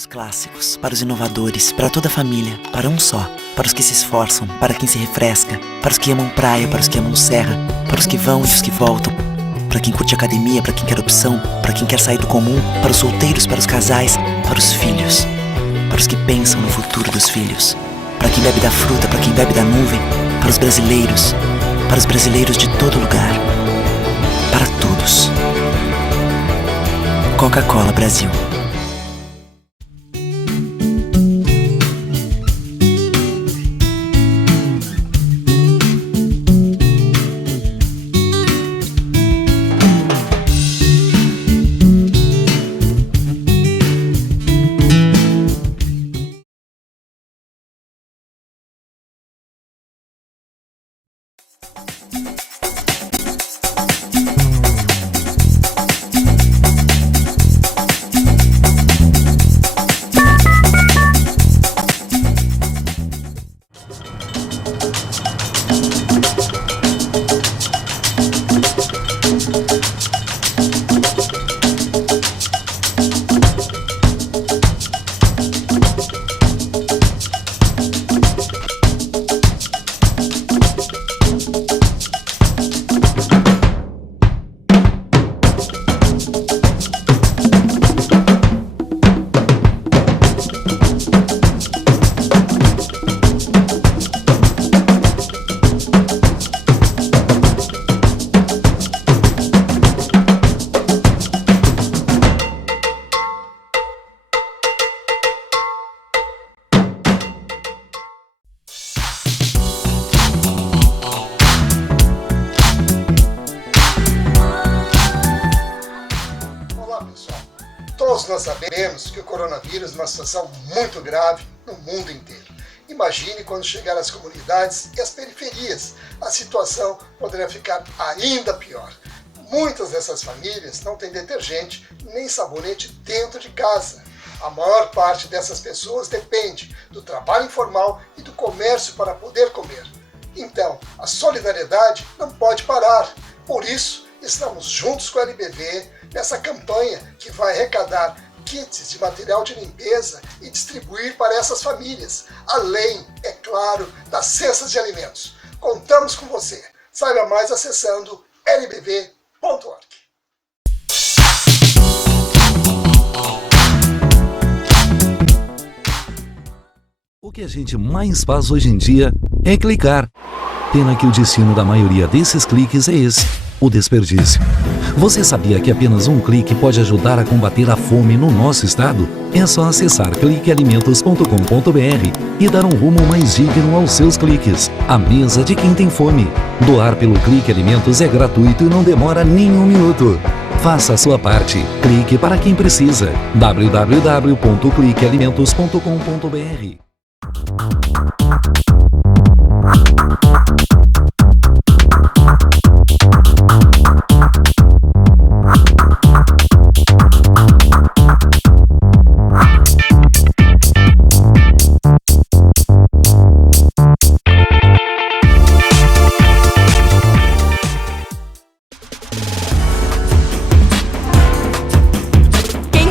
os clássicos, para os inovadores, para toda a família, para um só, para os que se esforçam, para quem se refresca, para os que amam praia, para os que amam serra, para os que vão e os que voltam, para quem curte academia, para quem quer opção, para quem quer sair do comum, para os solteiros, para os casais, para os filhos, para os que pensam no futuro dos filhos, para quem bebe da fruta, para quem bebe da nuvem, para os brasileiros de todo lugar, para todos. Coca-Cola Brasil. Todos nós sabemos que o coronavírus é uma situação muito grave no mundo inteiro. Imagine quando chegar às comunidades e às periferias, a situação poderá ficar ainda pior. Muitas dessas famílias não têm detergente nem sabonete dentro de casa. A maior parte dessas pessoas depende do trabalho informal e do comércio para poder comer. Então, a solidariedade não pode parar. Por isso, estamos juntos com a LBV nessa campanha que vai arrecadar kits de material de limpeza e distribuir para essas famílias, além, é claro, das cestas de alimentos. Contamos com você. Saiba mais acessando lbv.org. O que a gente mais faz hoje em dia é clicar. Pena que o destino da maioria desses cliques é esse, o desperdício. Você sabia que apenas um clique pode ajudar a combater a fome no nosso estado? É só acessar cliquealimentos.com.br e dar um rumo mais digno aos seus cliques. A mesa de quem tem fome. Doar pelo Clique Alimentos é gratuito e não demora nem um minuto. Faça a sua parte. Clique para quem precisa. www.cliquealimentos.com.br.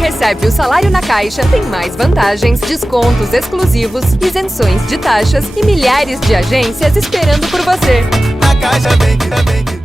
Recebe o salário na Caixa, tem mais vantagens, descontos exclusivos, isenções de taxas e milhares de agências esperando por você. Na Caixa vem que tem.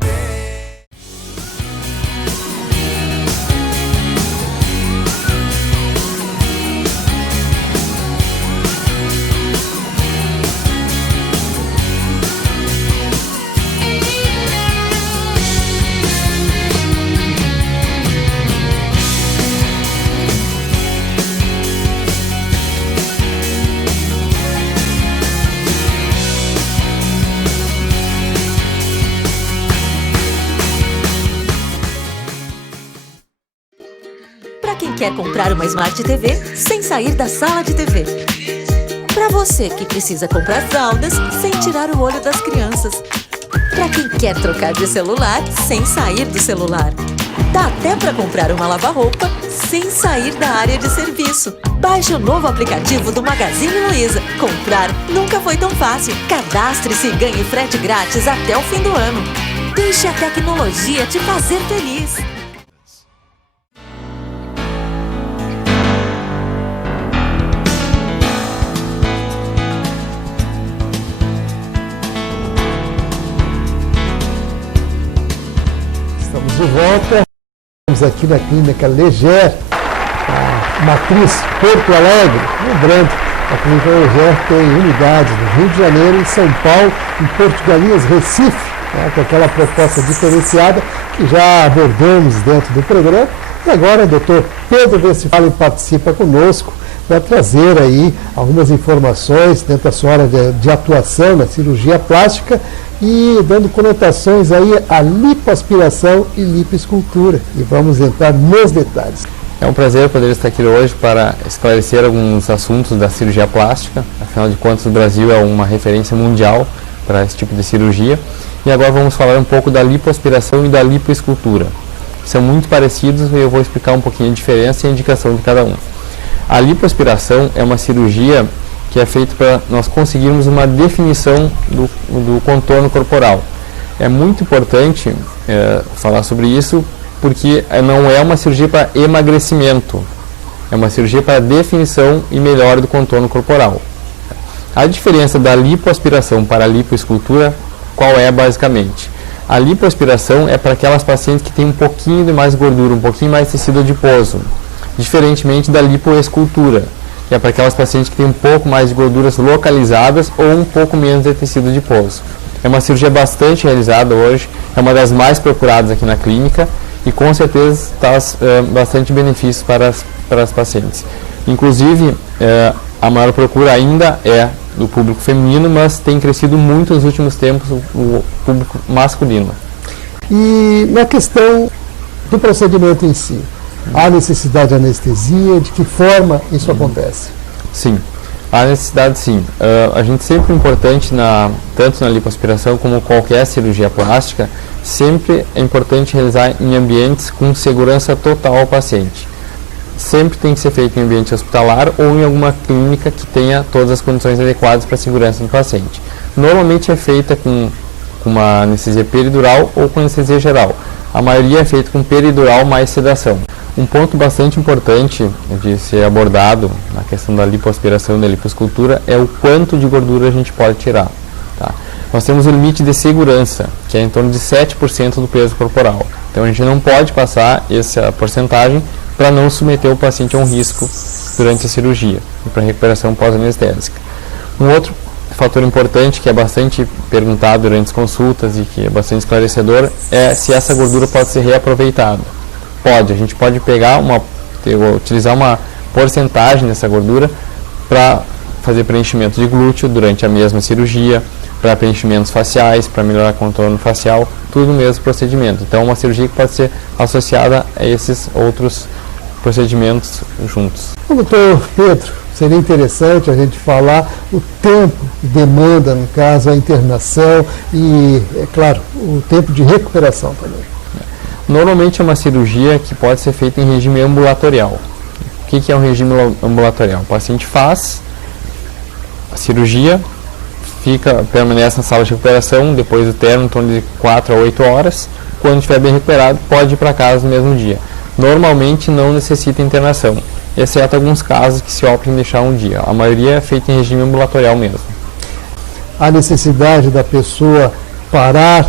Para quem quer comprar uma Smart TV sem sair da sala de TV. Para você que precisa comprar fraldas sem tirar o olho das crianças. Para quem quer trocar de celular sem sair do celular. Dá até para comprar uma lava-roupa sem sair da área de serviço. Baixe o novo aplicativo do Magazine Luiza. Comprar nunca foi tão fácil. Cadastre-se e ganhe frete grátis até o fim do ano. Deixe a tecnologia te fazer feliz. de volta. Estamos aqui na Clínica Leger, a matriz Porto Alegre. Lembrando, a Clínica Leger tem unidades no Rio de Janeiro, em São Paulo, em Porto de Galinhas, Recife, com aquela proposta diferenciada que já abordamos dentro do programa. E agora o doutor Pedro Westphalen participa conosco para trazer aí algumas informações dentro da sua área de atuação na cirurgia plástica e dando conotações aí à lipoaspiração e lipoescultura. E vamos entrar nos detalhes. É um prazer poder estar aqui hoje para esclarecer alguns assuntos da cirurgia plástica. Afinal de contas, o Brasil é uma referência mundial para esse tipo de cirurgia. E agora vamos falar um pouco da lipoaspiração e da lipoescultura. São muito parecidos e eu vou explicar um pouquinho a diferença e a indicação de cada um. A lipoaspiração é uma cirurgia que é feita para nós conseguirmos uma definição do contorno corporal. É muito importante falar sobre isso porque não é uma cirurgia para emagrecimento, é uma cirurgia para definição e melhora do contorno corporal. A diferença da lipoaspiração para a lipoescultura, qual é basicamente? A lipoaspiração é para aquelas pacientes que têm um pouquinho de mais gordura, um pouquinho mais tecido adiposo, diferentemente da lipoescultura, que é para aquelas pacientes que têm um pouco mais de gorduras localizadas ou um pouco menos de tecido adiposo. É uma cirurgia bastante realizada hoje, é uma das mais procuradas aqui na clínica e com certeza traz bastante benefícios para as pacientes. Inclusive, a maior procura ainda é do público feminino, mas tem crescido muito nos últimos tempos o público masculino. E na questão do procedimento em si, há necessidade de anestesia? De que forma isso acontece? Sim, há necessidade sim. A gente sempre é importante, tanto na lipoaspiração como qualquer cirurgia plástica, sempre é importante realizar em ambientes com segurança total ao paciente. Sempre tem que ser feito em ambiente hospitalar ou em alguma clínica que tenha todas as condições adequadas para a segurança do paciente. Normalmente é feita com uma anestesia peridural ou com anestesia geral. A maioria é feita com peridural mais sedação. Um ponto bastante importante de ser abordado na questão da lipoaspiração e da lipoescultura é o quanto de gordura a gente pode tirar. Tá? Nós temos o limite de segurança, que é em torno de 7% do peso corporal. Então a gente não pode passar essa porcentagem para não submeter o paciente a um risco durante a cirurgia e para a recuperação pós-anestésica. Um outro fator importante que é bastante perguntado durante as consultas e que é bastante esclarecedor é se essa gordura pode ser reaproveitada. Pode, a gente pode pegar utilizar uma porcentagem dessa gordura para fazer preenchimento de glúteo durante a mesma cirurgia, para preenchimentos faciais, para melhorar o contorno facial, tudo no mesmo procedimento. Então, uma cirurgia que pode ser associada a esses outros procedimentos juntos. Doutor Pedro, seria interessante a gente falar o tempo que demanda, no caso, a internação e, é claro, o tempo de recuperação também. Normalmente é uma cirurgia que pode ser feita em regime ambulatorial. O que é um regime ambulatorial? O paciente faz a cirurgia, permanece na sala de recuperação, depois do término, em torno de 4 a 8 horas. Quando estiver bem recuperado, pode ir para casa no mesmo dia. Normalmente não necessita internação, exceto alguns casos que se optam em deixar um dia. A maioria é feita em regime ambulatorial mesmo. A necessidade da pessoa parar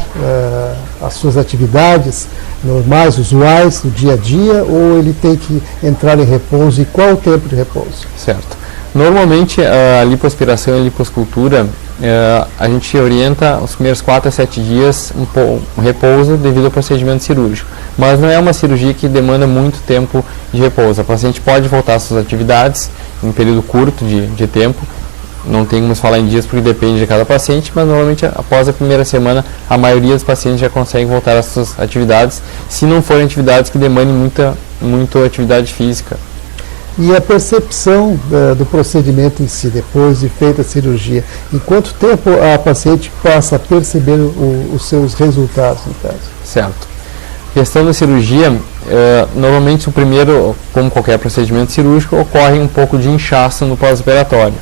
as suas atividades normais, usuais, no dia a dia, ou ele tem que entrar em repouso e qual o tempo de repouso? Certo. Normalmente a lipoaspiração e a lipoescultura, a gente orienta os primeiros 4 a 7 dias um repouso devido ao procedimento cirúrgico. Mas não é uma cirurgia que demanda muito tempo de repouso. A paciente pode voltar às suas atividades em um período curto de tempo. Não tem como falar em dias porque depende de cada paciente, mas normalmente após a primeira semana a maioria dos pacientes já consegue voltar às suas atividades, se não forem atividades que demandem muita atividade física. E a percepção do procedimento em si, depois de feita a cirurgia, em quanto tempo a paciente passa a perceber os seus resultados, no caso? Certo. Questão da cirurgia, normalmente o primeiro, como qualquer procedimento cirúrgico, ocorre um pouco de inchaço no pós-operatório.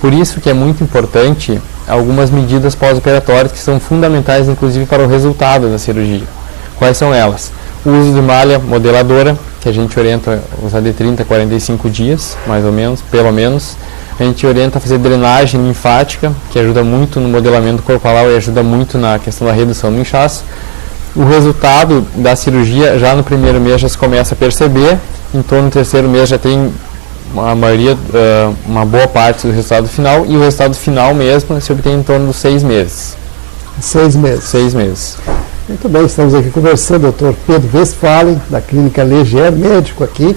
Por isso que é muito importante algumas medidas pós-operatórias que são fundamentais, inclusive, para o resultado da cirurgia. Quais são elas? O uso de malha modeladora, que a gente orienta a usar de 30 a 45 dias, mais ou menos, pelo menos. A gente orienta a fazer drenagem linfática, que ajuda muito no modelamento corporal e ajuda muito na questão da redução do inchaço. O resultado da cirurgia, já no primeiro mês já se começa a perceber, em torno do terceiro mês já tem uma boa parte do resultado final, e o resultado final mesmo se obtém em torno dos 6 meses. 6 meses. 6 meses. Muito bem, estamos aqui conversando, Dr. Pedro Westphalen, da Clínica Leger, médico aqui,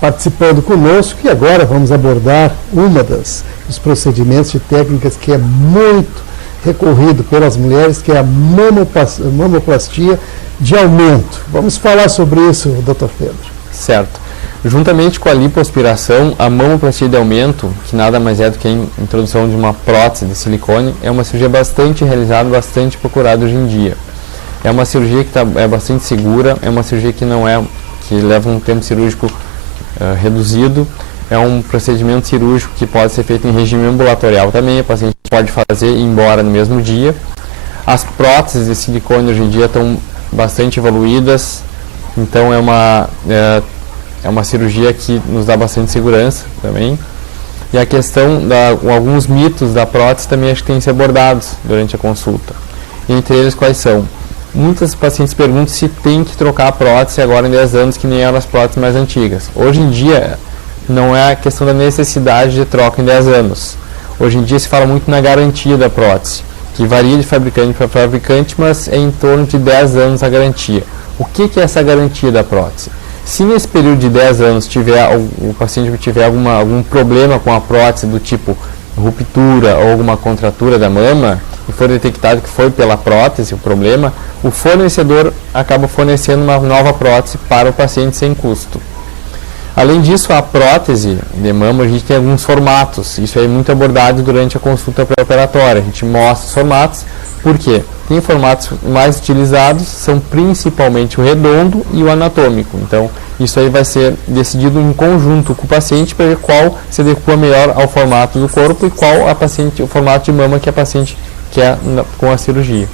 participando conosco, e agora vamos abordar uma dos procedimentos e técnicas que é muito recorrido pelas mulheres, que é a mamoplastia de aumento. Vamos falar sobre isso, Dr. Pedro. Certo. Juntamente com a lipoaspiração, a mamoplastia de aumento, que nada mais é do que a introdução de uma prótese de silicone, é uma cirurgia bastante realizada, bastante procurada hoje em dia. É uma cirurgia que é bastante segura, é uma cirurgia que leva um tempo cirúrgico reduzido, é um procedimento cirúrgico que pode ser feito em regime ambulatorial também, o paciente pode fazer e ir embora no mesmo dia. As próteses de silicone hoje em dia estão bastante evoluídas, então é uma cirurgia que nos dá bastante segurança também. E a questão alguns mitos da prótese também acho que têm que ser abordados durante a consulta. Entre eles, quais são? Muitas pacientes perguntam se tem que trocar a prótese agora em 10 anos, que nem eram as próteses mais antigas. Hoje em dia, não é a questão da necessidade de troca em 10 anos. Hoje em dia se fala muito na garantia da prótese, que varia de fabricante para fabricante, mas é em torno de 10 anos a garantia. O que é essa garantia da prótese? Se nesse período de 10 anos o paciente tiver algum problema com a prótese do tipo ruptura ou alguma contratura da mama, e for detectado que foi pela prótese o problema, o fornecedor acaba fornecendo uma nova prótese para o paciente sem custo. Além disso, a prótese de mama, a gente tem alguns formatos, isso é muito abordado durante a consulta pré-operatória, a gente mostra os formatos, por quê? Tem formatos mais utilizados, são principalmente o redondo e o anatômico, então isso aí vai ser decidido em conjunto com o paciente para ver qual se adequa melhor ao formato do corpo e qual o formato de mama que a paciente quer com a cirurgia.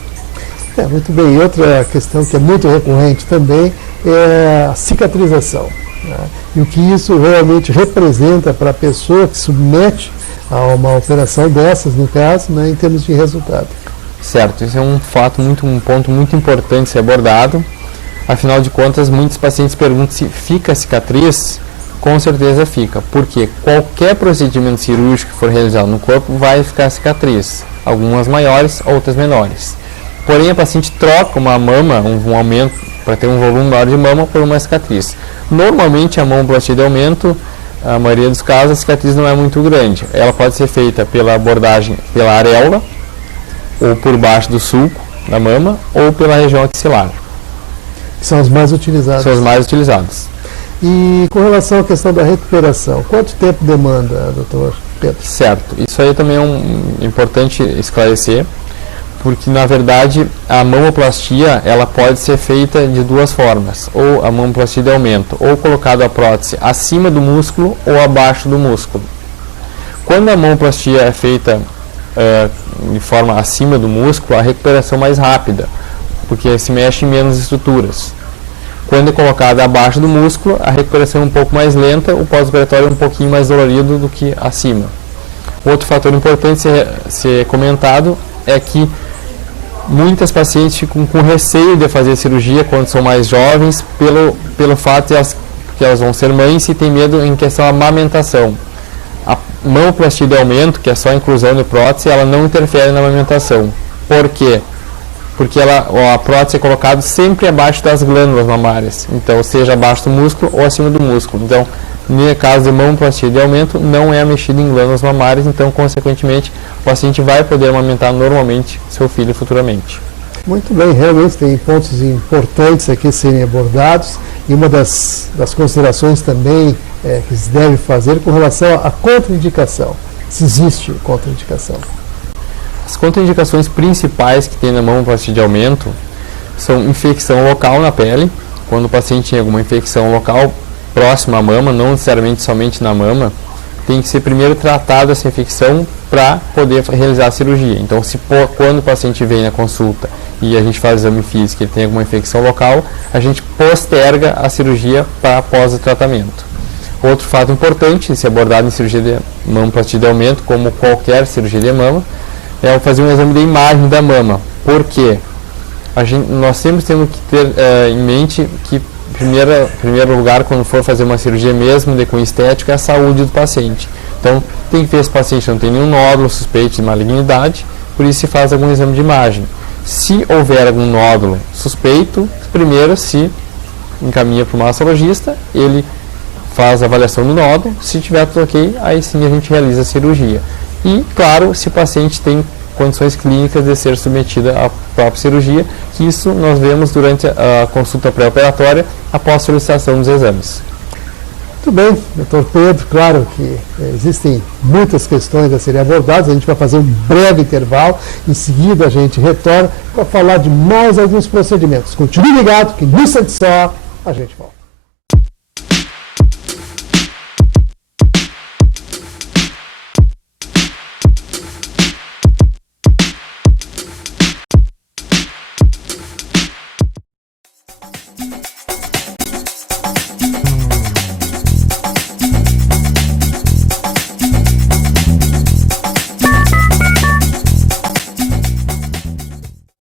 Muito bem, e outra questão que é muito recorrente também é a cicatrização, né? E o que isso realmente representa para a pessoa que submete a uma operação dessas, no caso, né, em termos de resultado. Certo, isso é um ponto muito importante ser abordado. Afinal de contas, muitos pacientes perguntam se fica cicatriz. Com certeza fica, porque qualquer procedimento cirúrgico que for realizado no corpo vai ficar cicatriz, algumas maiores, outras menores. Porém, a paciente troca uma mama, um aumento, para ter um volume maior de mama, por uma cicatriz. Normalmente, a mamoplastia de aumento, a maioria dos casos, a cicatriz não é muito grande. Ela pode ser feita pela abordagem pela areola, ou por baixo do sulco da mama, ou pela região axilar. São as mais utilizadas. São as mais utilizadas. E com relação à questão da recuperação, quanto tempo demanda, doutor Pedro? Certo, isso aí também é importante esclarecer, porque na verdade a mamoplastia ela pode ser feita de duas formas, ou a mamoplastia de aumento, ou colocado a prótese acima do músculo ou abaixo do músculo. Quando a mamoplastia é feita de forma acima do músculo, a recuperação é mais rápida, porque se mexe em menos estruturas. Quando é colocada abaixo do músculo, a recuperação é um pouco mais lenta, o pós-operatório é um pouquinho mais dolorido do que acima. Outro fator importante ser comentado é que muitas pacientes ficam com receio de fazer cirurgia quando são mais jovens, pelo fato de que elas vão ser mães e têm medo em questão da amamentação. A mamoplastia de aumento, que é só a inclusão de prótese, ela não interfere na amamentação. Por quê? Porque a prótese é colocada sempre abaixo das glândulas mamárias, então seja abaixo do músculo ou acima do músculo. Então, no caso de mamoplastia de aumento, não é mexida em glândulas mamárias, então, consequentemente, o paciente vai poder amamentar normalmente seu filho futuramente. Muito bem, realmente tem pontos importantes aqui a serem abordados, e uma das considerações também que se deve fazer com relação à contraindicação, se existe contraindicação. As contraindicações principais que tem na mamoplastia de aumento são infecção local na pele, quando o paciente tem alguma infecção local próxima à mama, não necessariamente somente na mama, tem que ser primeiro tratado essa infecção para poder realizar a cirurgia. Então, quando o paciente vem na consulta e a gente faz exame físico e ele tem alguma infecção local, a gente posterga a cirurgia para após o tratamento. Outro fato importante, se abordado em cirurgia de mamoplastia de aumento, como qualquer cirurgia de mama, é fazer um exame de imagem da mama. Por quê? nós sempre temos que ter em mente que, em primeiro lugar, quando for fazer uma cirurgia mesmo de cunho estético, é a saúde do paciente. Então, tem que ver se o paciente não tem nenhum nódulo suspeito de malignidade, por isso se faz algum exame de imagem. Se houver algum nódulo suspeito, primeiro se encaminha para o mastologista, ele faz a avaliação do nódulo, se tiver tudo ok, aí sim a gente realiza a cirurgia. E, claro, se o paciente tem condições clínicas de ser submetido à própria cirurgia, que isso nós vemos durante a consulta pré-operatória após a solicitação dos exames. Muito bem, doutor Pedro, claro que existem muitas questões a serem abordadas, a gente vai fazer um breve intervalo, em seguida a gente retorna para falar de mais alguns procedimentos. Continue ligado, que no instante só a gente volta.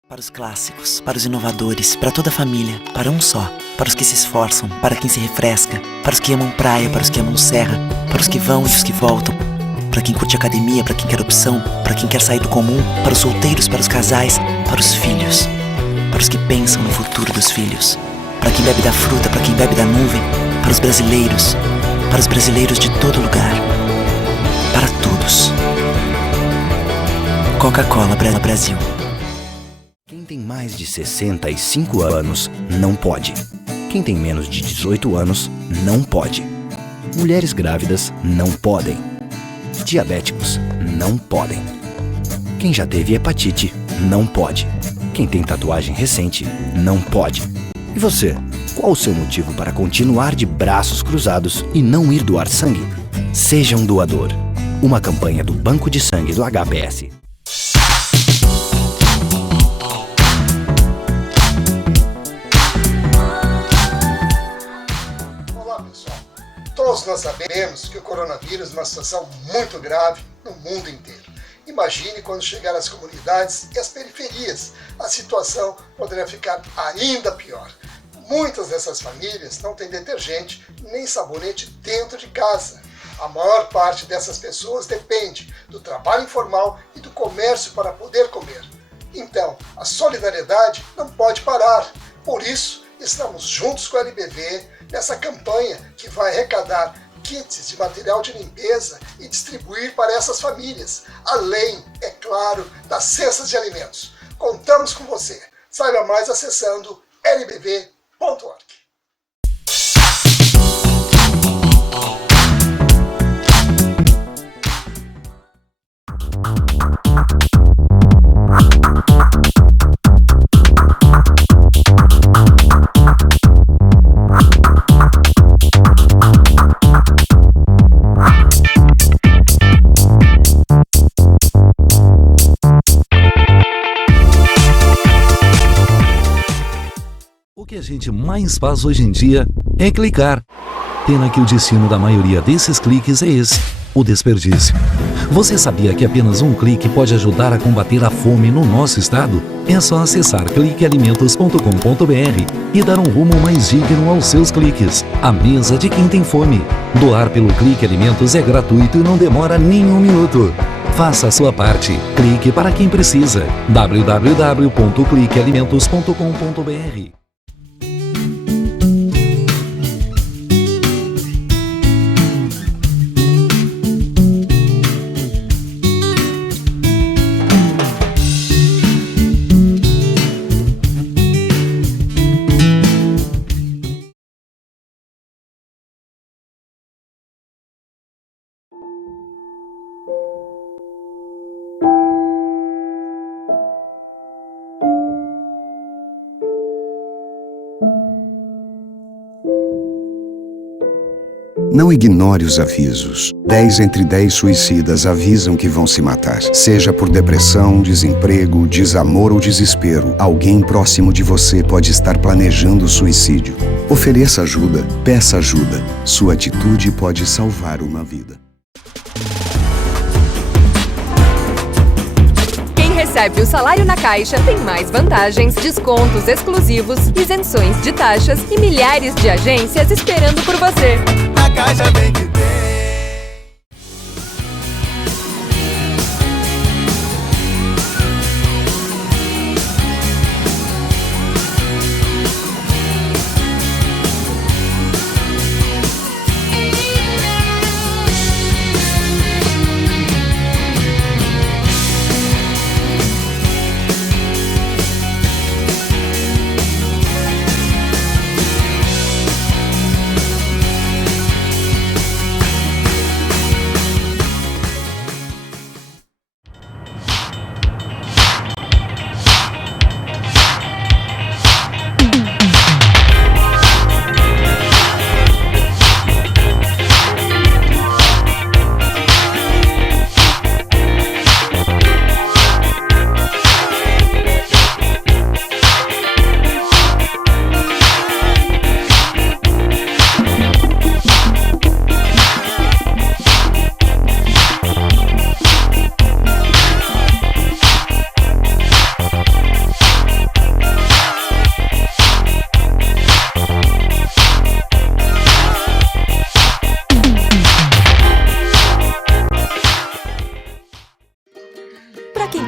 Para os clássicos, para os inovadores, para toda a família, para um só. Para os que se esforçam, para quem se refresca, para os que amam praia, para os que amam serra, para os que vão e os que voltam, para quem curte academia, para quem quer opção, para quem quer sair do comum, para os solteiros, para os casais, para os filhos, para os que pensam no futuro dos filhos, para quem bebe da fruta, para quem bebe da nuvem, para os brasileiros de todo lugar, para todos. Coca-Cola Brasil. Quem tem mais de 65 anos não pode. Quem tem menos de 18 anos não pode. Mulheres grávidas não podem. Diabéticos não podem. Quem já teve hepatite não pode. Quem tem tatuagem recente não pode. E você, qual o seu motivo para continuar de braços cruzados e não ir doar sangue? Seja um doador. Uma campanha do Banco de Sangue do HPS. Todos nós sabemos que o coronavírus é uma situação muito grave no mundo inteiro. Imagine quando chegar às comunidades e às periferias, a situação poderá ficar ainda pior. Muitas dessas famílias não têm detergente nem sabonete dentro de casa. A maior parte dessas pessoas depende do trabalho informal e do comércio para poder comer. Então, a solidariedade não pode parar. Por isso, estamos juntos com a LBV nessa campanha que vai arrecadar kits de material de limpeza e distribuir para essas famílias, além, é claro, das cestas de alimentos. Contamos com você. Saiba mais acessando lbv.org. O que a gente mais faz hoje em dia é clicar. Pena que o destino da maioria desses cliques é esse, o desperdício. Você sabia que apenas um clique pode ajudar a combater a fome no nosso estado? É só acessar cliquealimentos.com.br e dar um rumo mais digno aos seus cliques. A mesa de quem tem fome. Doar pelo Clique Alimentos é gratuito e não demora nem um minuto. Faça a sua parte. Clique para quem precisa. www.cliquealimentos.com.br. Não ignore os avisos. 10 entre 10 suicidas avisam que vão se matar. Seja por depressão, desemprego, desamor ou desespero, alguém próximo de você pode estar planejando o suicídio. Ofereça ajuda, peça ajuda. Sua atitude pode salvar uma vida. recebe o salário na Caixa tem mais vantagens, descontos exclusivos, isenções de taxas e milhares de agências esperando por você. Na Caixa vem que tem.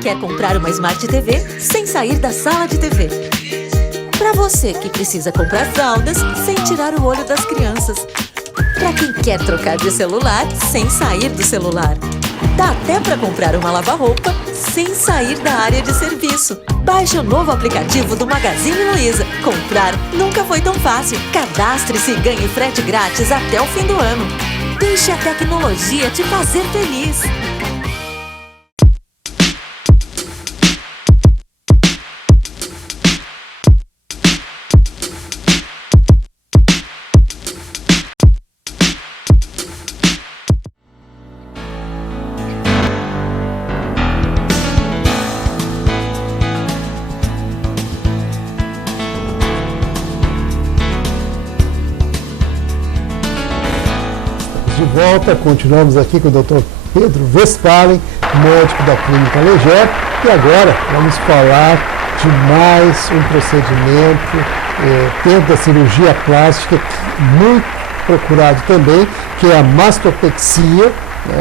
Quer comprar uma Smart TV sem sair da sala de TV. Para você que precisa comprar fraldas sem tirar o olho das crianças. Para quem quer trocar de celular sem sair do celular. Dá até para comprar uma lava-roupa sem sair da área de serviço. Baixe o novo aplicativo do Magazine Luiza. Comprar nunca foi tão fácil. Cadastre-se e ganhe frete grátis até o fim do ano. Deixe a tecnologia te fazer feliz. De volta, continuamos aqui com o Dr. Pedro Westphalen, médico da Clínica Leger, e agora vamos falar de mais um procedimento dentro da cirurgia plástica, muito procurado também, que é a mastopexia,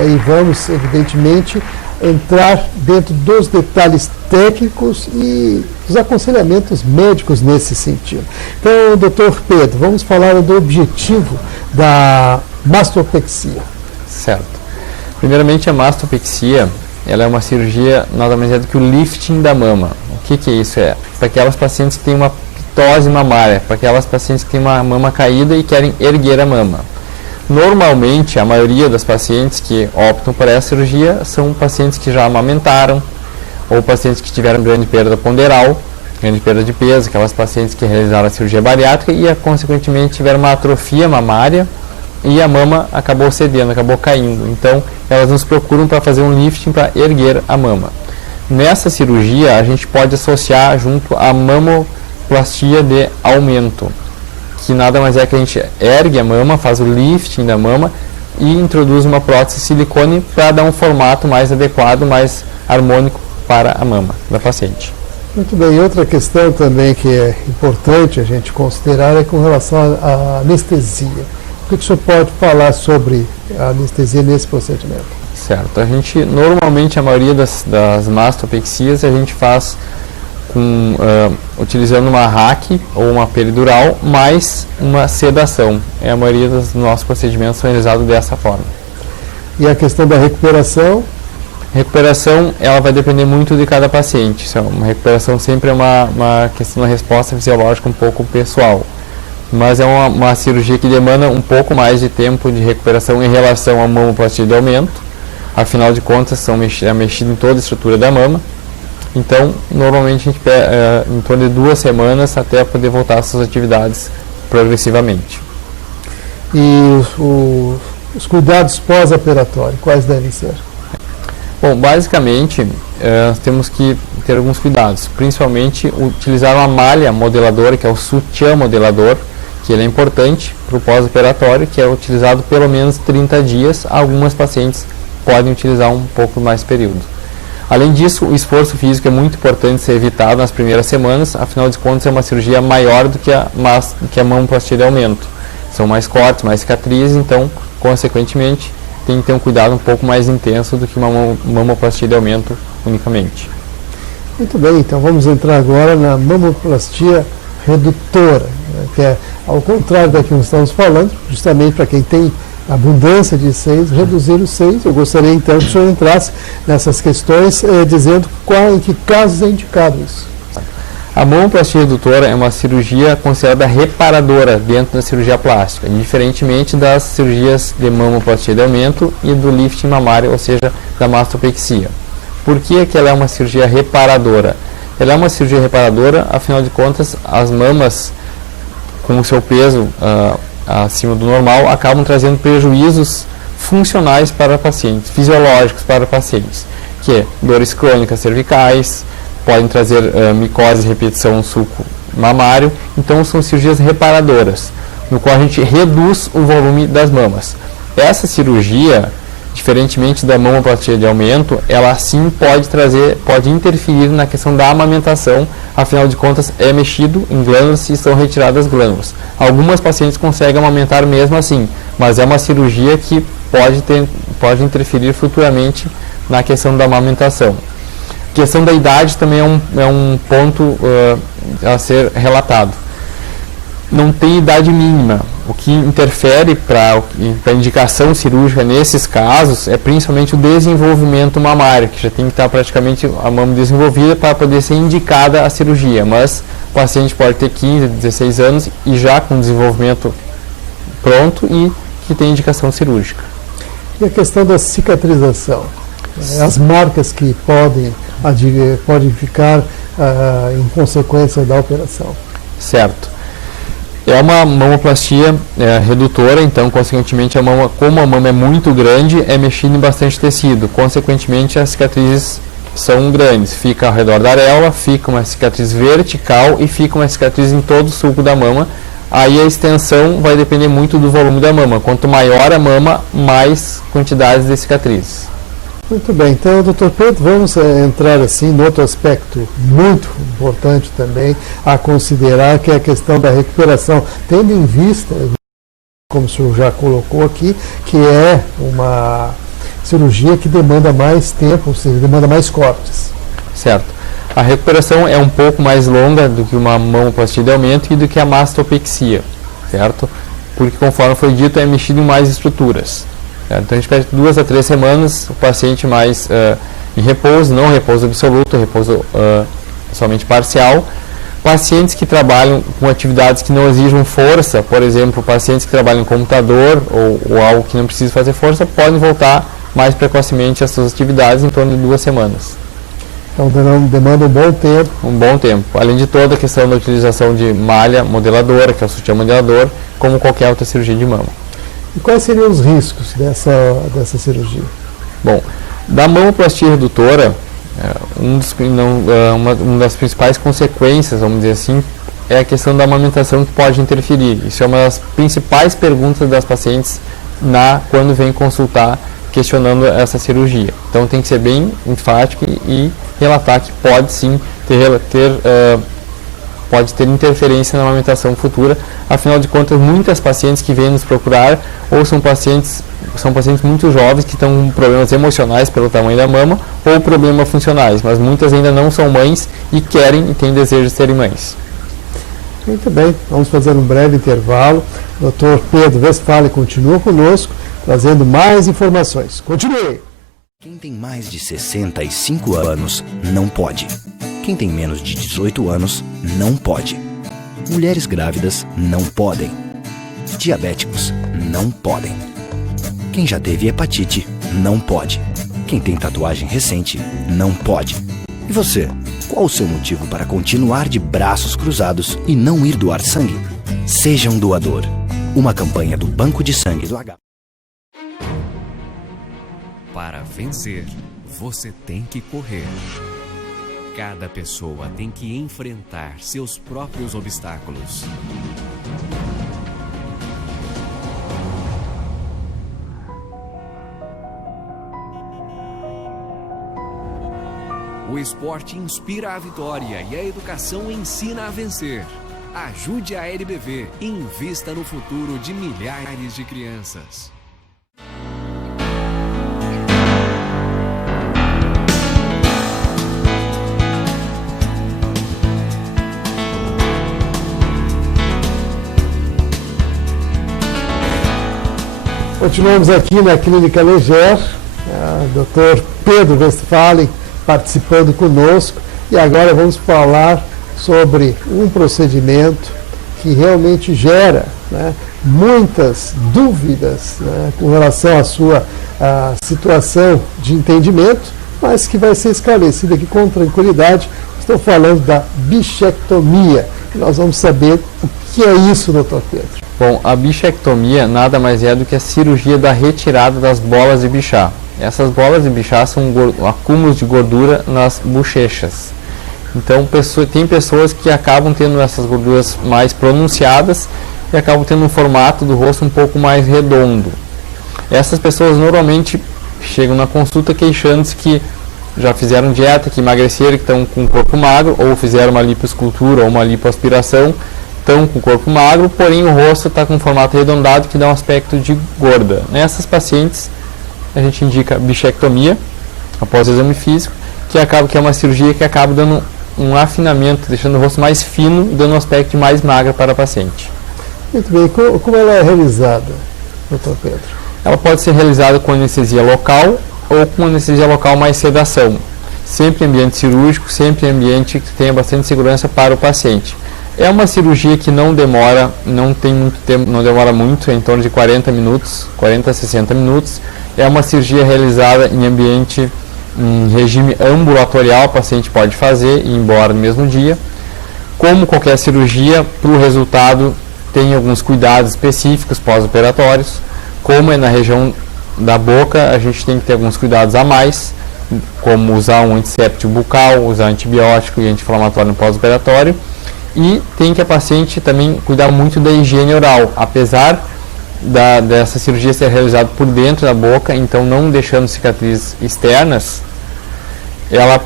e vamos, evidentemente, entrar dentro dos detalhes técnicos e os aconselhamentos médicos nesse sentido. Então, doutor Pedro, vamos falar do objetivo da mastopexia. Certo. Primeiramente, a mastopexia, ela é uma cirurgia nada mais é do que o lifting da mama. O que é isso? É para aquelas pacientes que têm uma pitose mamária, para aquelas pacientes que têm uma mama caída e querem erguer a mama. Normalmente, a maioria das pacientes que optam por essa cirurgia são pacientes que já amamentaram, ou pacientes que tiveram grande perda ponderal, grande perda de peso, aquelas pacientes que realizaram a cirurgia bariátrica e, consequentemente, tiveram uma atrofia mamária e a mama acabou cedendo, acabou caindo. Então, elas nos procuram para fazer um lifting para erguer a mama. Nessa cirurgia, a gente pode associar junto a mamoplastia de aumento, que nada mais é que a gente ergue a mama, faz o lifting da mama e introduz uma prótese de silicone para dar um formato mais adequado, mais harmônico para a mama da paciente. Muito bem, e outra questão também que é importante a gente considerar é com relação à anestesia. O que o senhor pode falar sobre a anestesia nesse procedimento? Certo, a gente, normalmente a maioria das mastopexias a gente faz utilizando uma RAC ou uma peridural mais uma sedação. A maioria dos nossos procedimentos são realizados dessa forma. E a questão da recuperação? Recuperação, ela vai depender muito de cada paciente. Uma recuperação sempre é uma questão da resposta fisiológica um pouco pessoal. Mas é uma cirurgia que demanda um pouco mais de tempo de recuperação em relação à mamoplastia de aumento. Afinal de contas, é mexido em toda a estrutura da mama. Então, normalmente a gente pega em torno de 2 semanas até poder voltar às suas atividades progressivamente. E os cuidados pós-operatórios, quais devem ser? Bom, basicamente, nós temos que ter alguns cuidados, principalmente utilizar uma malha modeladora, que é o sutiã modelador, que ele é importante para o pós-operatório, que é utilizado pelo menos 30 dias. Algumas pacientes podem utilizar um pouco mais período. Além disso, o esforço físico é muito importante ser evitado nas primeiras semanas, afinal de contas é uma cirurgia maior do que a mamoplastia de aumento. São mais cortes, mais cicatrizes, então, consequentemente, tem que ter um cuidado um pouco mais intenso do que uma mamoplastia de aumento unicamente. Muito bem, então vamos entrar agora na mamoplastia redutora, né, que é ao contrário da que nós estamos falando, justamente para quem tem abundância de seios, reduzir os seios. Eu gostaria então que o senhor entrasse nessas questões, dizendo em que casos é indicado isso. A mamoplastia redutora é uma cirurgia considerada reparadora dentro da cirurgia plástica, diferentemente das cirurgias de mamoplastia de aumento e do lifting mamário, ou seja, da mastopexia. Por que ela é uma cirurgia reparadora? Ela é uma cirurgia reparadora, afinal de contas, as mamas, com o seu peso acima do normal, acabam trazendo prejuízos funcionais para pacientes, fisiológicos para pacientes, que é dores crônicas cervicais, podem trazer micose e repetição no sulco mamário. Então são cirurgias reparadoras, no qual a gente reduz o volume das mamas. Essa cirurgia, diferentemente da mamoplastia de aumento, ela sim pode interferir na questão da amamentação, afinal de contas é mexido em glândulas e são retiradas glândulas. Algumas pacientes conseguem amamentar mesmo assim, mas é uma cirurgia que pode interferir futuramente na questão da amamentação. A questão da idade também é um ponto a ser relatado. Não tem idade mínima. O que interfere para a indicação cirúrgica nesses casos é principalmente o desenvolvimento mamário, que já tem que estar praticamente a mama desenvolvida para poder ser indicada a cirurgia. Mas o paciente pode ter 15, 16 anos e já com desenvolvimento pronto e que tem indicação cirúrgica. E a questão da cicatrização? As marcas que podem ficar em consequência da operação. Certo. É uma mamoplastia redutora, então, consequentemente, como a mama é muito grande, é mexido em bastante tecido. Consequentemente, as cicatrizes são grandes. Fica ao redor da areola, fica uma cicatriz vertical e fica uma cicatriz em todo o sulco da mama. Aí a extensão vai depender muito do volume da mama. Quanto maior a mama, mais quantidades de cicatrizes. Muito bem, então, Dr. Pedro, vamos entrar assim no outro aspecto muito importante também a considerar, que é a questão da recuperação, tendo em vista, como o senhor já colocou aqui, que é uma cirurgia que demanda mais tempo, ou seja, demanda mais cortes. Certo. A recuperação é um pouco mais longa do que uma mamoplastia de aumento e do que a mastopexia, certo? Porque, conforme foi dito, é mexido em mais estruturas. Então a gente pede 2 a 3 semanas, o paciente mais em repouso, não repouso absoluto, repouso somente parcial. Pacientes que trabalham com atividades que não exijam força, por exemplo, pacientes que trabalham em computador ou algo que não precisa fazer força, podem voltar mais precocemente às suas atividades em torno de 2 semanas. Então demanda um bom tempo. Um bom tempo. Além de toda a questão da utilização de malha modeladora, que é o sutiã modelador, como qualquer outra cirurgia de mama. E quais seriam os riscos dessa cirurgia? Bom, da mamoplastia redutora, uma das principais consequências, vamos dizer assim, é a questão da amamentação que pode interferir. Isso é uma das principais perguntas das pacientes quando vem consultar questionando essa cirurgia. Então tem que ser bem enfático e relatar que pode sim pode ter interferência na amamentação futura. Afinal de contas, muitas pacientes que vêm nos procurar ou são pacientes muito jovens que estão com problemas emocionais pelo tamanho da mama ou problemas funcionais, mas muitas ainda não são mães e querem e têm desejo de serem mães. Muito bem, vamos fazer um breve intervalo. O Dr. Pedro Westphalen continua conosco, trazendo mais informações. Continue! Quem tem mais de 65 anos não pode. Quem tem menos de 18 anos não pode. Mulheres grávidas não podem. Diabéticos não podem. Quem já teve hepatite não pode. Quem tem tatuagem recente não pode. E você, qual o seu motivo para continuar de braços cruzados e não ir doar sangue? Seja um doador. Uma campanha do Banco de Sangue do H. Para vencer, você tem que correr. Cada pessoa tem que enfrentar seus próprios obstáculos. O esporte inspira a vitória e a educação ensina a vencer. Ajude a LBV e invista no futuro de milhares de crianças. Continuamos aqui na Clínica Leger, o Dr. Pedro Westphalen participando conosco, e agora vamos falar sobre um procedimento que realmente gera, né, muitas dúvidas, né, com relação à sua situação de entendimento, mas que vai ser esclarecida aqui com tranquilidade. Estou falando da bichectomia. Nós vamos saber o que é isso, Dr. Pedro. Bom, a bichectomia nada mais é do que a cirurgia da retirada das bolas de Bichat. Essas bolas de Bichat são acúmulos de gordura nas bochechas. Então, tem pessoas que acabam tendo essas gorduras mais pronunciadas e acabam tendo um formato do rosto um pouco mais redondo. Essas pessoas normalmente chegam na consulta queixando-se que já fizeram dieta, que emagreceram, que estão com o corpo magro, ou fizeram uma lipoescultura ou uma lipoaspiração, estão com o corpo magro, porém o rosto está com um formato arredondado que dá um aspecto de gorda. Nessas pacientes, a gente indica bichectomia, após o exame físico, que é uma cirurgia que acaba dando um afinamento, deixando o rosto mais fino, dando um aspecto mais magro para a paciente. Muito bem. Como ela é realizada, Dr. Pedro? Ela pode ser realizada com anestesia local ou com anestesia local mais sedação. Sempre em ambiente cirúrgico, sempre em ambiente que tenha bastante segurança para o paciente. É uma cirurgia que não demora, não tem muito tempo, não demora muito, é em torno de 40 minutos, 40 a 60 minutos. É uma cirurgia realizada em ambiente, em regime ambulatorial, o paciente pode fazer e ir embora no mesmo dia. Como qualquer cirurgia, para o resultado tem alguns cuidados específicos pós-operatórios. Como é na região da boca, a gente tem que ter alguns cuidados a mais, como usar um antisséptico bucal, usar antibiótico e anti-inflamatório no pós-operatório. E tem que a paciente também cuidar muito da higiene oral, apesar dessa cirurgia ser realizada por dentro da boca, então não deixando cicatrizes externas, ela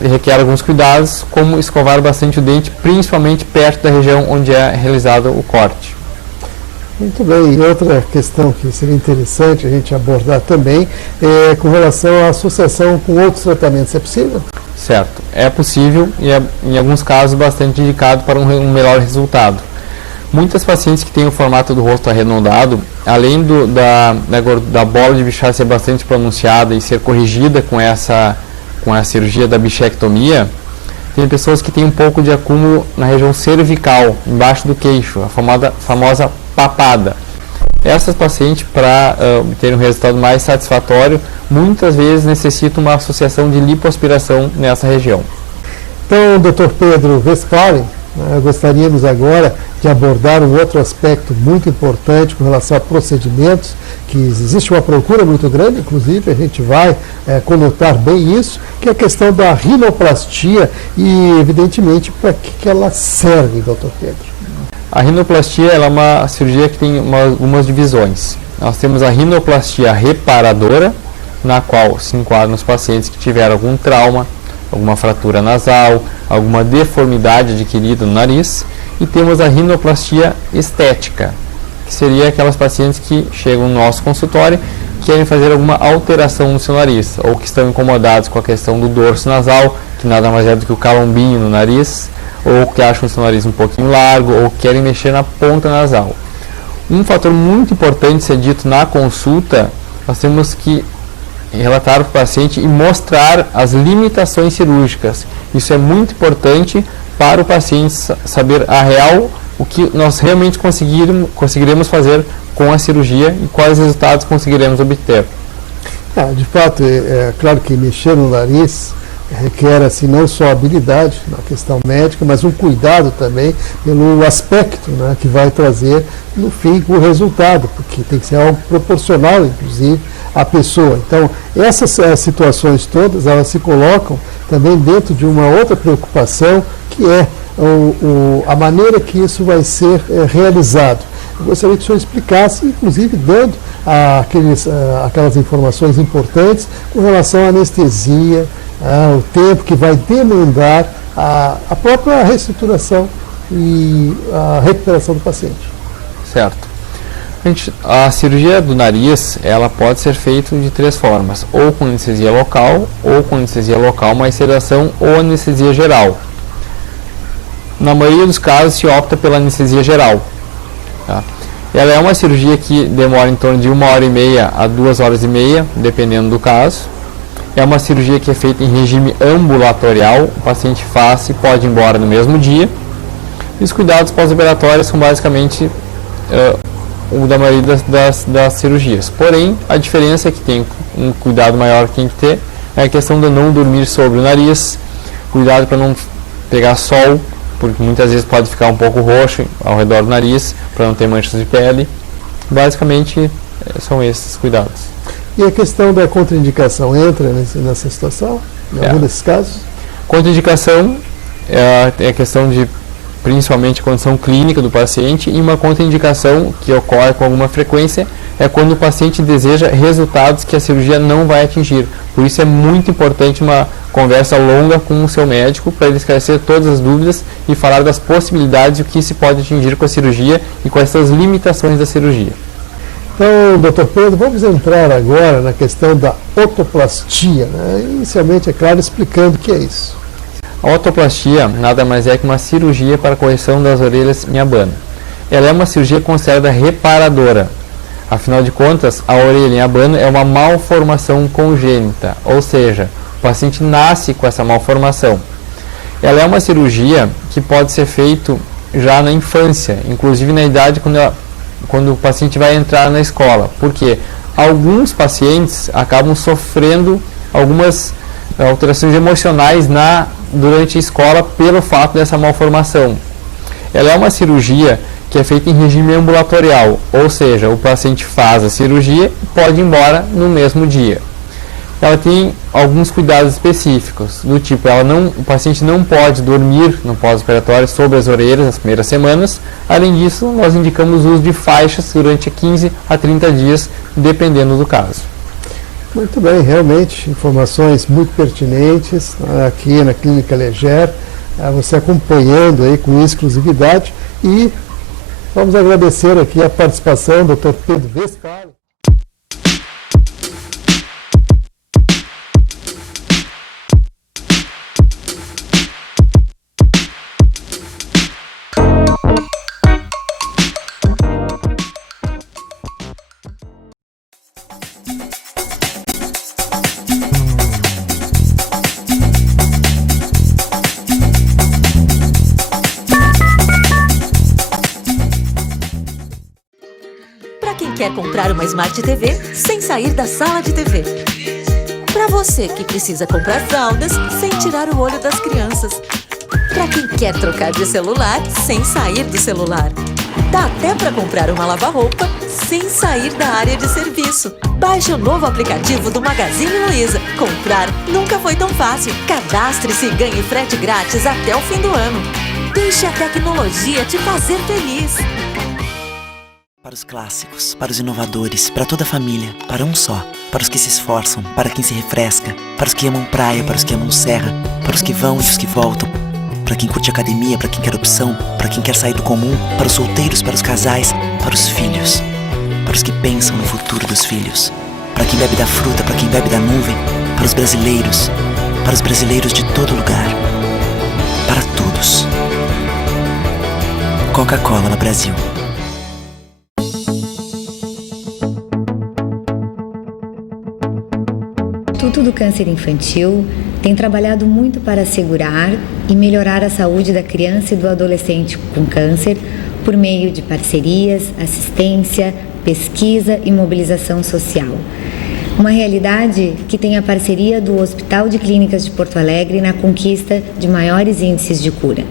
requer alguns cuidados, como escovar bastante o dente, principalmente perto da região onde é realizado o corte. Muito bem. E outra questão que seria interessante a gente abordar também é com relação à associação com outros tratamentos. É possível? Certo, é possível e é, em alguns casos, bastante indicado para um melhor resultado. Muitas pacientes que têm o formato do rosto arredondado, além da bola de Bichat ser bastante pronunciada e ser corrigida com a cirurgia da bichectomia, tem pessoas que têm um pouco de acúmulo na região cervical, embaixo do queixo, a famosa papada. Essas pacientes, para obter um resultado mais satisfatório, muitas vezes necessitam uma associação de lipoaspiração nessa região. Então, Dr. Pedro Westphalen, gostaríamos agora de abordar um outro aspecto muito importante com relação a procedimentos, que existe uma procura muito grande, inclusive a gente vai conotar bem isso, que é a questão da rinoplastia e, evidentemente, para que ela serve, Dr. Pedro? A rinoplastia ela é uma cirurgia que tem algumas divisões. Nós temos a rinoplastia reparadora, na qual se enquadram os pacientes que tiveram algum trauma, alguma fratura nasal, alguma deformidade adquirida no nariz. E temos a rinoplastia estética, que seria aquelas pacientes que chegam no nosso consultório e querem fazer alguma alteração no seu nariz, ou que estão incomodados com a questão do dorso nasal, que nada mais é do que o calombinho no nariz, ou que acham o seu nariz um pouquinho largo, ou querem mexer na ponta nasal. Um fator muito importante ser dito na consulta, nós temos que relatar para o paciente e mostrar as limitações cirúrgicas. Isso é muito importante para o paciente saber a real, o que nós realmente conseguiremos fazer com a cirurgia e quais resultados conseguiremos obter. De fato, é claro que mexer no nariz requer assim, não só habilidade na questão médica, mas um cuidado também pelo aspecto, né, que vai trazer no fim o resultado, porque tem que ser algo proporcional, inclusive, à pessoa. Então, essas situações todas, elas se colocam também dentro de uma outra preocupação, que é a maneira que isso vai ser realizado. Eu gostaria que o senhor explicasse, inclusive dando aquelas informações importantes com relação à anestesia, o tempo que vai demandar a própria reestruturação e a recuperação do paciente. Certo. A cirurgia do nariz, ela pode ser feita de 3 formas, ou com anestesia local, ou com anestesia local mais sedação, ou anestesia geral. Na maioria dos casos se opta pela anestesia geral. Tá? Ela é uma cirurgia que demora em torno de 1h30 a 2h30, dependendo do caso. É uma cirurgia que é feita em regime ambulatorial, o paciente faz e pode ir embora no mesmo dia. E os cuidados pós-operatórios são basicamente o da maioria das cirurgias. Porém, a diferença é que tem um cuidado maior que tem que ter é a questão de não dormir sobre o nariz, cuidado para não pegar sol, porque muitas vezes pode ficar um pouco roxo ao redor do nariz, para não ter manchas de pele. Basicamente, são esses cuidados. E a questão da contraindicação entra nessa situação, em algum desses casos? Contraindicação é a questão de principalmente a condição clínica do paciente, e uma contraindicação que ocorre com alguma frequência é quando o paciente deseja resultados que a cirurgia não vai atingir. Por isso é muito importante uma conversa longa com o seu médico para ele esclarecer todas as dúvidas e falar das possibilidades e o que se pode atingir com a cirurgia e quais são as limitações da cirurgia. Então, Dr. Pedro, vamos entrar agora na questão da otoplastia, né? Inicialmente, é claro, explicando o que é isso. A otoplastia nada mais é que uma cirurgia para a correção das orelhas em abano. Ela é uma cirurgia considerada reparadora. Afinal de contas, a orelha em abano é uma malformação congênita, ou seja, o paciente nasce com essa malformação. Ela é uma cirurgia que pode ser feita já na infância, inclusive na idade quando o paciente vai entrar na escola, porque alguns pacientes acabam sofrendo algumas alterações emocionais durante a escola pelo fato dessa malformação. Ela é uma cirurgia que é feita em regime ambulatorial, ou seja, o paciente faz a cirurgia e pode ir embora no mesmo dia. Ela tem alguns cuidados específicos, do tipo, o paciente não pode dormir no pós-operatório sobre as orelhas nas primeiras semanas. Além disso, nós indicamos o uso de faixas durante 15 a 30 dias, dependendo do caso. Muito bem, realmente, informações muito pertinentes aqui na Clínica Leger, você acompanhando aí com exclusividade, e vamos agradecer aqui a participação do Dr. Pedro Westphalen. Quer comprar uma Smart TV sem sair da sala de TV. Para você que precisa comprar fraldas sem tirar o olho das crianças. Para quem quer trocar de celular sem sair do celular. Dá até para comprar uma lava-roupa sem sair da área de serviço. Baixe o novo aplicativo do Magazine Luiza. Comprar nunca foi tão fácil. Cadastre-se e ganhe frete grátis até o fim do ano. Deixe a tecnologia te fazer feliz. Para os clássicos, para os inovadores, para toda a família, para um só. Para os que se esforçam, para quem se refresca, para os que amam praia, para os que amam serra, para os que vão e os que voltam, para quem curte academia, para quem quer opção, para quem quer sair do comum, para os solteiros, para os casais, para os filhos, para os que pensam no futuro dos filhos, para quem bebe da fruta, para quem bebe da nuvem, para os brasileiros de todo lugar, para todos. Coca-Cola no Brasil. O Instituto do Câncer Infantil tem trabalhado muito para assegurar e melhorar a saúde da criança e do adolescente com câncer por meio de parcerias, assistência, pesquisa e mobilização social. Uma realidade que tem a parceria do Hospital de Clínicas de Porto Alegre na conquista de maiores índices de cura.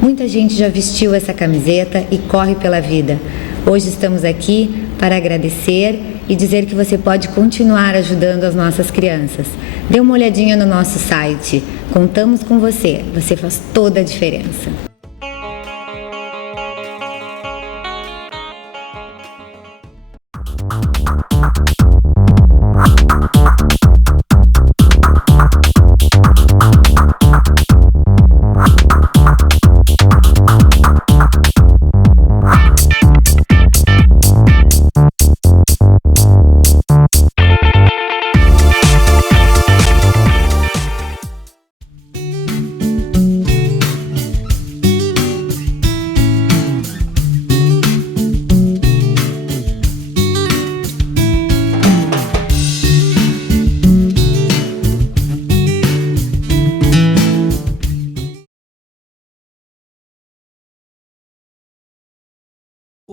Muita gente já vestiu essa camiseta e corre pela vida. Hoje estamos aqui para agradecer e dizer que você pode continuar ajudando as nossas crianças. Dê uma olhadinha no nosso site. Contamos com você. Você faz toda a diferença.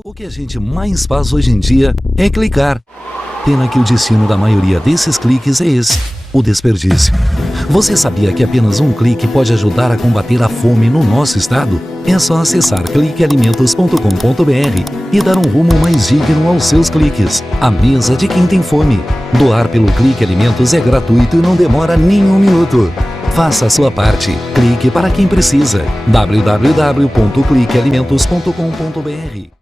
O que a gente mais faz hoje em dia é clicar. Pena que o destino da maioria desses cliques é esse, o desperdício. Você sabia que apenas um clique pode ajudar a combater a fome no nosso estado? É só acessar cliquealimentos.com.br e dar um rumo mais digno aos seus cliques. A mesa de quem tem fome. Doar pelo Clique Alimentos é gratuito e não demora nem um minuto. Faça a sua parte. Clique para quem precisa. www.cliquealimentos.com.br.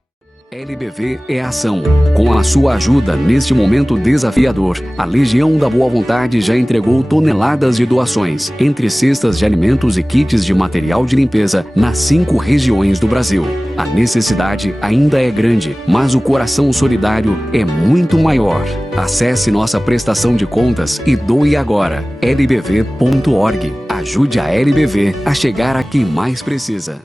LBV é ação. Com a sua ajuda neste momento desafiador, a Legião da Boa Vontade já entregou toneladas de doações, entre cestas de alimentos e kits de material de limpeza, nas 5 regiões do Brasil. A necessidade ainda é grande, mas o coração solidário é muito maior. Acesse nossa prestação de contas e doe agora. lbv.org. Ajude a LBV a chegar a quem mais precisa.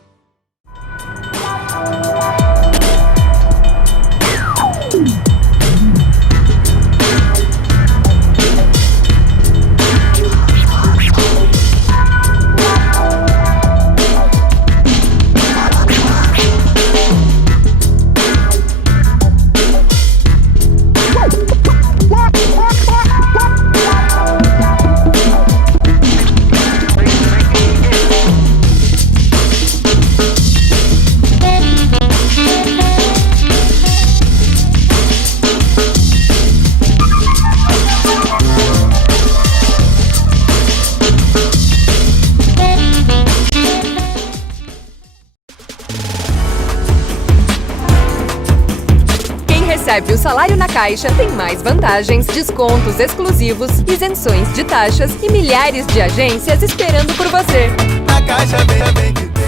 Recebe o salário na Caixa, tem mais vantagens, descontos exclusivos, isenções de taxas e milhares de agências esperando por você. A Caixa vem que tem.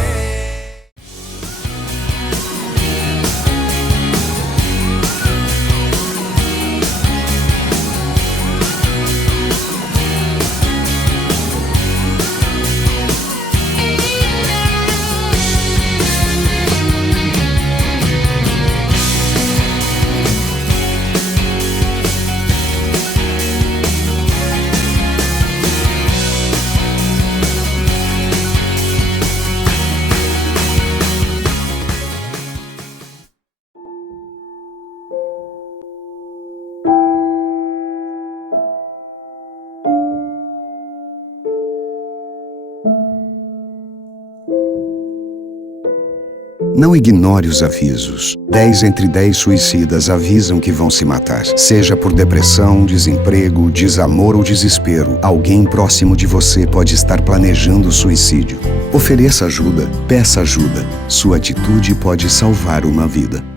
Não ignore os avisos. 10 entre 10 suicidas avisam que vão se matar. Seja por depressão, desemprego, desamor ou desespero, alguém próximo de você pode estar planejando suicídio. Ofereça ajuda, peça ajuda. Sua atitude pode salvar uma vida.